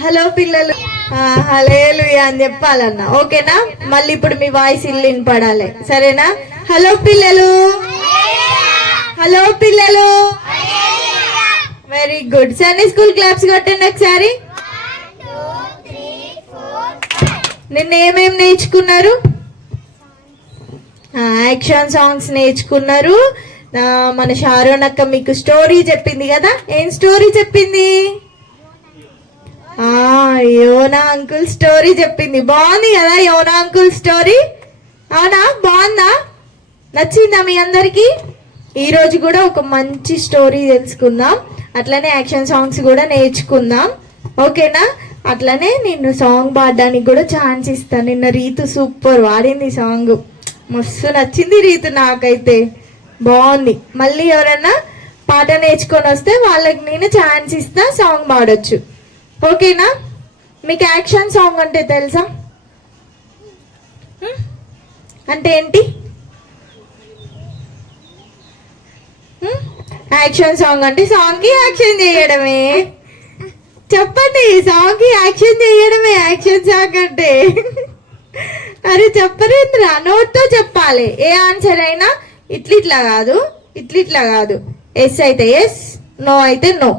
Hello పిల్లలు, హల్లెలూయా అని చెప్పాలన్నా. ఓకేనా? మళ్ళీ ఇప్పుడు మీ వాయిస్ ఇల్లు వినపడాలి. సరేనా? హలో పిల్లలు, హలో పిల్లలు. Very good. Sunday school claps కొట్టండి ఒకసారి. నిన్న ఏమేమి నేర్చుకున్నారు? యాక్షన్ సాంగ్స్ నేర్చుకున్నారు. మన షారోన్ అక్క మీకు స్టోరీ చెప్పింది కదా. ఏం స్టోరీ చెప్పింది? యోనా అంకుల్ స్టోరీ చెప్పింది. బాగుంది కదా యోనా అంకుల్ స్టోరీ? అవునా? బాగుందా? నచ్చిందా మీ అందరికి? ఈరోజు కూడా ఒక మంచి స్టోరీ తెలుసుకుందాం. అట్లనే యాక్షన్ సాంగ్స్ కూడా నేర్చుకుందాం. ఓకేనా? అట్లనే నిన్ను సాంగ్ పాడడానికి కూడా ఛాన్స్ ఇస్తాను. నిన్న రీతు సూపర్ వాడింది సాంగ్, మస్తు నచ్చింది రీతు, నాకైతే బాగుంది. మళ్ళీ ఎవరన్నా పాట నేర్చుకొని వస్తే వాళ్ళకి నేను ఛాన్స్ ఇస్తా, సాంగ్ పాడొచ్చు. ఓకేనా? మీకు యాక్షన్ సాంగ్ అంటే తెలుసా? అంటే ఏంటి? యాక్షన్ సాంగ్ అంటే సాంగ్కి యాక్షన్ చేయడమే. చెప్పండి, సాంగ్కి యాక్షన్ చేయడమే యాక్షన్ సాంగ్ అంటే. అరే చెప్పరేంద్రా, నోట్తో చెప్పాలి. ఏ ఆన్సర్ అయినా ఇట్లా కాదు, ఇట్లా కాదు. ఎస్ అయితే ఎస్, నో అయితే నో.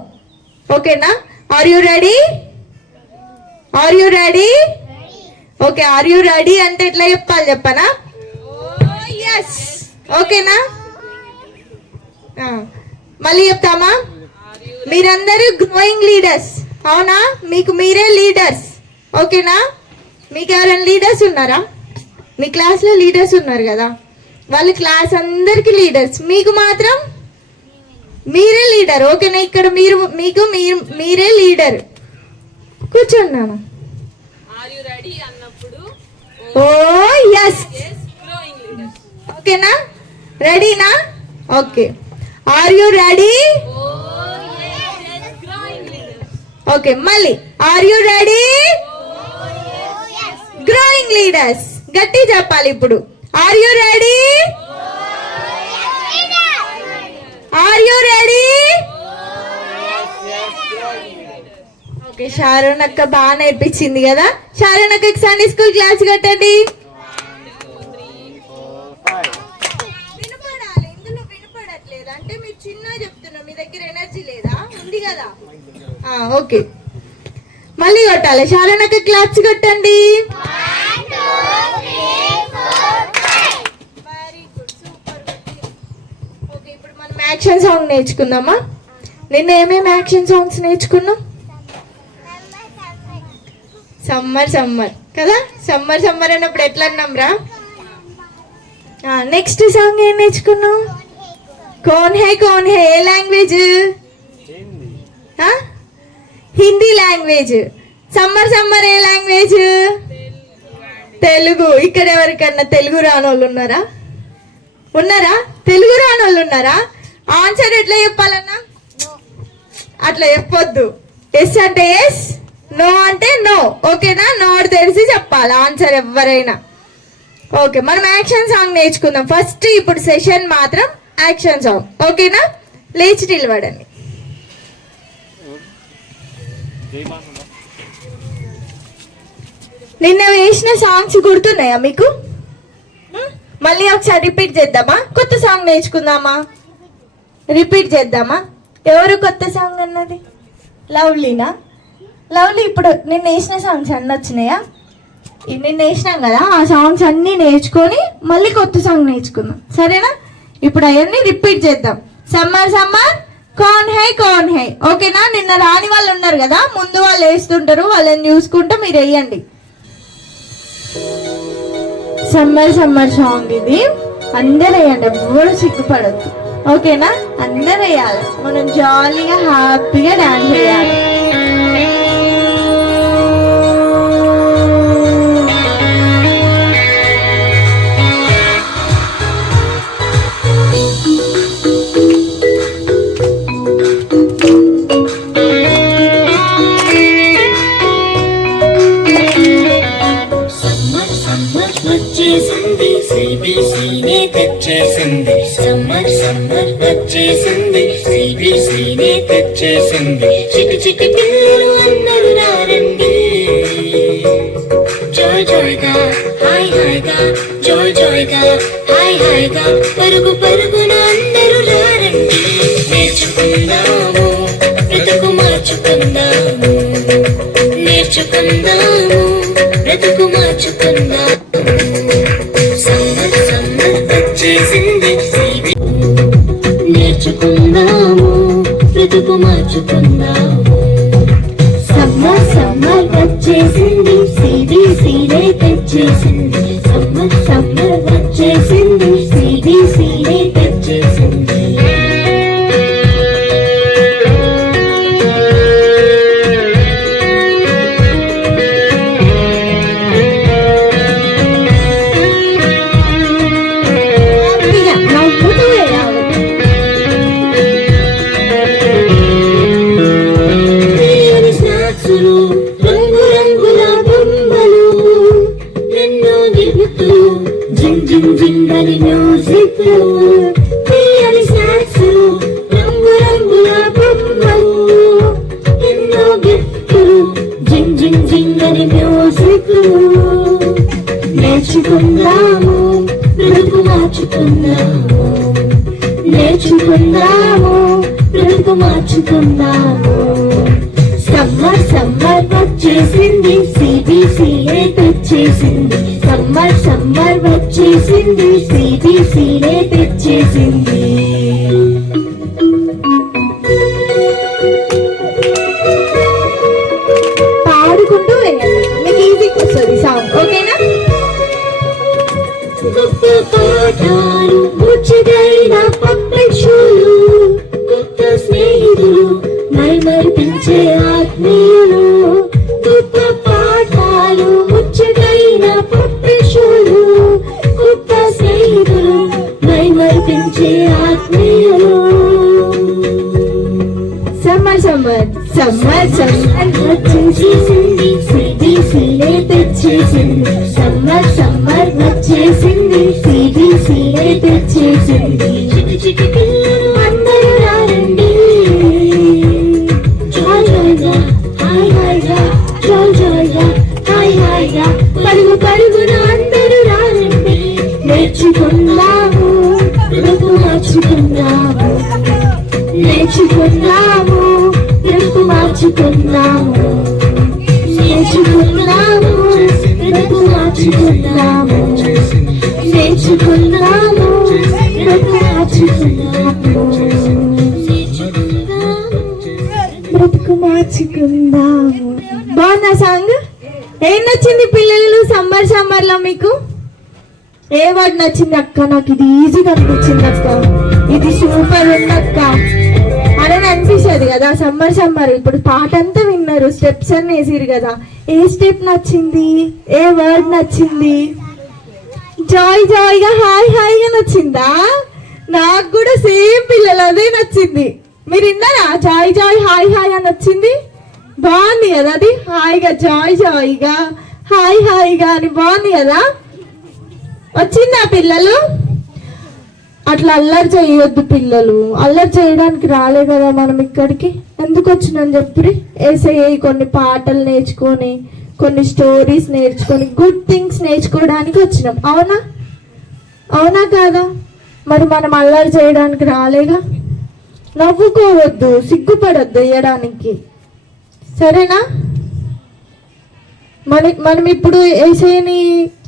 ఓకేనా? Are you ready? Are you ready? Okay, are you ready అంటే ఎట్లా చెప్పాలి చెప్పనా? ఎస్. ఓకేనా? మళ్ళీ చెప్తామా? మీరందరూ గ్రోయింగ్ లీడర్స్. అవునా? మీకు మీరే లీడర్స్. ఓకేనా? మీకు ఎవరైనా లీడర్స్ ఉన్నారా? మీ క్లాస్లో లీడర్స్ ఉన్నారు కదా, వాళ్ళ క్లాస్ అందరికి లీడర్స్, మీకు మాత్రం మీరే లీడర్. ఓకేనా? ఇక్కడ మీరే లీడర్. కూర్చున్నాను. Oh yes. ఓకేనా? రెడీనా? Okay. Are you ready? Okay, మళ్ళీ are you ready? Growing leaders. గట్టి చెప్పాలి ఇప్పుడు. Are you ready? Are you ready? Okay, Sharon అక్క బాగా నేర్పించింది కదా. షారోన్ అక్కకి సండే స్కూల్ క్లాస్ కట్టండి. వినపడాలి. ఇందులో వినపడట్లేదు అంటే మీరు చిన్న చెప్తున్నా, మీ దగ్గర ఎనర్జీ లేదా? ఉంది కదా. ఓకే, మళ్ళీ కొట్టాలి. షారోన్ అక్క క్లాప్స్ కొట్టండి. Very good, super. ఓకే, ఇప్పుడు మనం యాక్షన్ సాంగ్ నేర్చుకుందామా? నిన్న ఏమేమి యాక్షన్ సాంగ్స్ నేర్చుకున్నాం? సమ్మర్ కదా. సమ్మర్ అన్నప్పుడు ఎట్లా అన్నాం రా? నెక్స్ట్ సాంగ్ ఏం నేర్చుకున్నాం? కౌన్ హై ఏ లాంగ్వేజ్? హిందీ లాంగ్వేజ్. సమ్మర్ ఏ లాంగ్వేజ్? తెలుగు. ఇక్కడ ఎవరికన్నా తెలుగు రాని వాళ్ళు ఉన్నారా? తెలుగు రాని వాళ్ళు ఉన్నారా? ఆన్సర్ ఎట్లా చెప్పాలన్నా? అట్లా చెప్పొద్దు. ఎస్ అంటే ఎస్, నో అంటే నో. ఓకేనా? నోట్ తెలిసి చెప్పాలి ఆన్సర్ ఎవరైనా. ఓకే, మనం యాక్షన్ సాంగ్ నేర్చుకుందాం ఫస్ట్. ఇప్పుడు సెషన్ మాత్రం యాక్షన్ సాంగ్. ఓకేనా? లేచి నిలబడండి. నిన్న వేసిన సాంగ్స్ గుర్తున్నాయా మీకు? మళ్ళీ ఒకసారి రిపీట్ చేద్దామా? కొత్త సాంగ్ నేర్చుకుందామా? రిపీట్ చేద్దామా? ఎవరు కొత్త సాంగ్ అన్నది? లవ్లీనా? లవ్లీ ఇప్పుడు నిన్న వేసిన సాంగ్స్ అన్నీ వచ్చినాయా? నిన్న వేసినాం కదా, ఆ సాంగ్స్ అన్నీ నేర్చుకొని మళ్ళీ కొత్త సాంగ్ నేర్చుకుందాం. సరేనా? ఇప్పుడు అవన్నీ రిపీట్ చేద్దాం. సమ్మర్ కౌన్ హై. ఓకేనా? నిన్న రాని వాళ్ళు ఉన్నారు కదా, ముందు వాళ్ళు వేస్తుంటారు, వాళ్ళని చూసుకుంటూ మీరు వేయండి. సమ్మర్ సాంగ్ ఇది. అందరు వేయండి, ఎవ్వరు సిగ్గుపడద్దు. ఓకేనా? అందరు వేయాలి. మనం జాలీగా హ్యాపీగా డాన్స్ చేయాలి. వచ్చేసింది సిబిసిని తెచ్చేసింది. సమ్మర్ వచ్చేసింది సిబిసిని తెచ్చేసింది. చికి పిల్లలు అందరూ రారండి. నేర్చుకుందాము బ్రతుకు మార్చుకుందాము సమ్మర్ సమ్మర్ వచ్చేసింది నేర్చుకుందాము బ్రతుకు మార్చుకుందాము సమ్మర్ సమ్మర్ వచ్చేసింది సిబిసినే తెచ్చేసింది సమ్మర్ సమ్మర్ వచ్చేసింది సిబిసినే తెచ్చేసింది జింగలి మ్యూజిక్ తీయని స్నాక్స్ రంగు రంగుల బొమ్మలు ఎన్నో గిఫ్టులు జింగలి మ్యూజిక్ నేర్చుకుందాము బ్రతుకు మార్చుకుందాము నేర్చుకుందాము బ్రతుకు మార్చుకుందాము సమ్మర్ సమ్మర్ వచ్చేసింది సిబిసినే తెచ్చేసింది సమ్మర్ సమ్మర్ వచ్చేసింది సిబిసినే తెచ్చేసింది పాడుకుంటూ వేయండి మీకు ఈజీగా వస్తుంది సాంగ్ ఓకేనా గొప్ప పాఠాలు ముచ్చటైన పక్షులు కొత్త స్నేహితులు మైమరిపించే ఆత్మీయులు గొప్ప పాఠాలు ముచ్చటైన పక్షులు కొత్త స్నేహితులు మైమరిపించే ఆత్మీయులు సమ్మర్ సమ్మర్ సమ్మర్ సమ్మర్ వచ్చేసింది సిబిసినే తెచ్చేసింది సమ్మర్ సమ్మర్ వచ్చేసింది సిబిసినే తెచ్చేసింది చిటి చిటి పిల్లలు అందరూ రారండి జాయ్ జాయ్గా హాయ్ హాయ్గా జాయ్ జాయ్గా హాయ్ హాయ్గా పరుగు పరుగున అందరూ రారండి నేర్చుకుందాము బ్రతుకు మార్చుకుందాము నేర్చుకుందాము బ్రతుకు మార్చుకుందాము నేర్చుకుందాము బ్రతుకు మార్చుకుందాము నేర్చుకుందాము బ్రతుకు మార్చుకుందాము బ్రతుకు మార్చుకుందాము బాగుందా సాంగ్ ఏం నచ్చింది పిల్లలు సమ్మర్ సమ్మర్ లో మీకు ఏ వర్డ్ నచ్చింది అక్క నాకు ఇది ఈజీగా అనిపించింది అక్క ఇది సూపర్ ఉంది అక్క అని అనిపిస్తుంది కదా సమ్మర్ సమ్మర్ ఇప్పుడు పాట అంతా విన్నారు స్టెప్స్ అన్ని వేసిరు కదా ఏ స్టెప్ నచ్చింది ఏ వర్డ్ నచ్చింది జాయ్ జాయ్గా హాయ్ హాయిగా నచ్చిందా నాకు కూడా సేమ్ పిల్లలు అదే నచ్చింది మీరు విన్నారా జాయ్ జాయ్ హాయ్ హాయ్ అని వచ్చింది బాగుంది కదా అది హాయిగా జాయ్ జాయ్గా హాయ్ హాయిగా అని బాగుంది కదా వచ్చిందా పిల్లలు అట్లా అల్లరి చేయొద్దు పిల్లలు అల్లరి చేయడానికి రాలే కదా మనం ఇక్కడికి ఎందుకు వచ్చినాం చెప్పి ఏసఐ కొన్ని పాటలు నేర్చుకొని కొన్ని స్టోరీస్ నేర్చుకొని గుడ్ థింగ్స్ నేర్చుకోవడానికి వచ్చినాం అవునా అవునా కాదా మరి మనం అల్లరి చేయడానికి రాలేగా నవ్వుకోవద్దు సిగ్గుపడొద్దు వేయడానికి సరేనా మనం ఇప్పుడు ఏసైని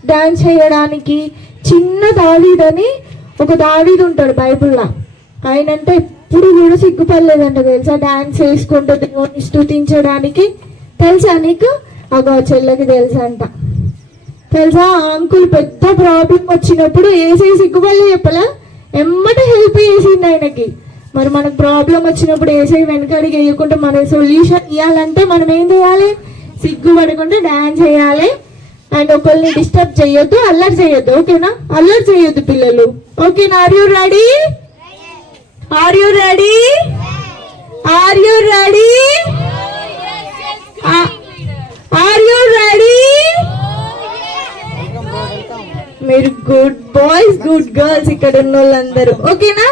డాన్స్ చేయడానికి చిన్న దావీదని ఒక దావీదు ఉంటాడు బైబిల్లో ఆయన అంటే ఎప్పుడు కూడా సిగ్గుపడలేదంట తెలుసా డాన్స్ వేసుకుంటూ దేవుని స్తుతించడానికి తెలుసా నీకు అగో చెల్లెకి తెలుసా అంట తెలుసా అంకుల్ పెద్ద ప్రాబ్లం వచ్చినప్పుడు ఏసై సిగ్గుపడలే చెప్పలా ఎమ్మటే హెల్ప్ చేసింది ఆయనకి మరి మనకు ప్రాబ్లం వచ్చినప్పుడు ఏసై వెనకడికి వేయకుండా మన సొల్యూషన్ ఇవ్వాలంటే మనం ఏం చేయాలి సిగ్గుపడకుండా డాన్స్ చేయాలి అండ్ ఒకరిని డిస్టర్బ్ చేయొద్దు అల్లరి చేయొద్దు ఓకేనా అల్లరి చేయొద్దు పిల్లలు ఓకేనా are you ready are you ready are you ready are you ready మీరు గుడ్ బాయ్స్ గుడ్ గర్ల్స్ ఇక్కడ ఉన్న వాళ్ళందరూ ఓకేనా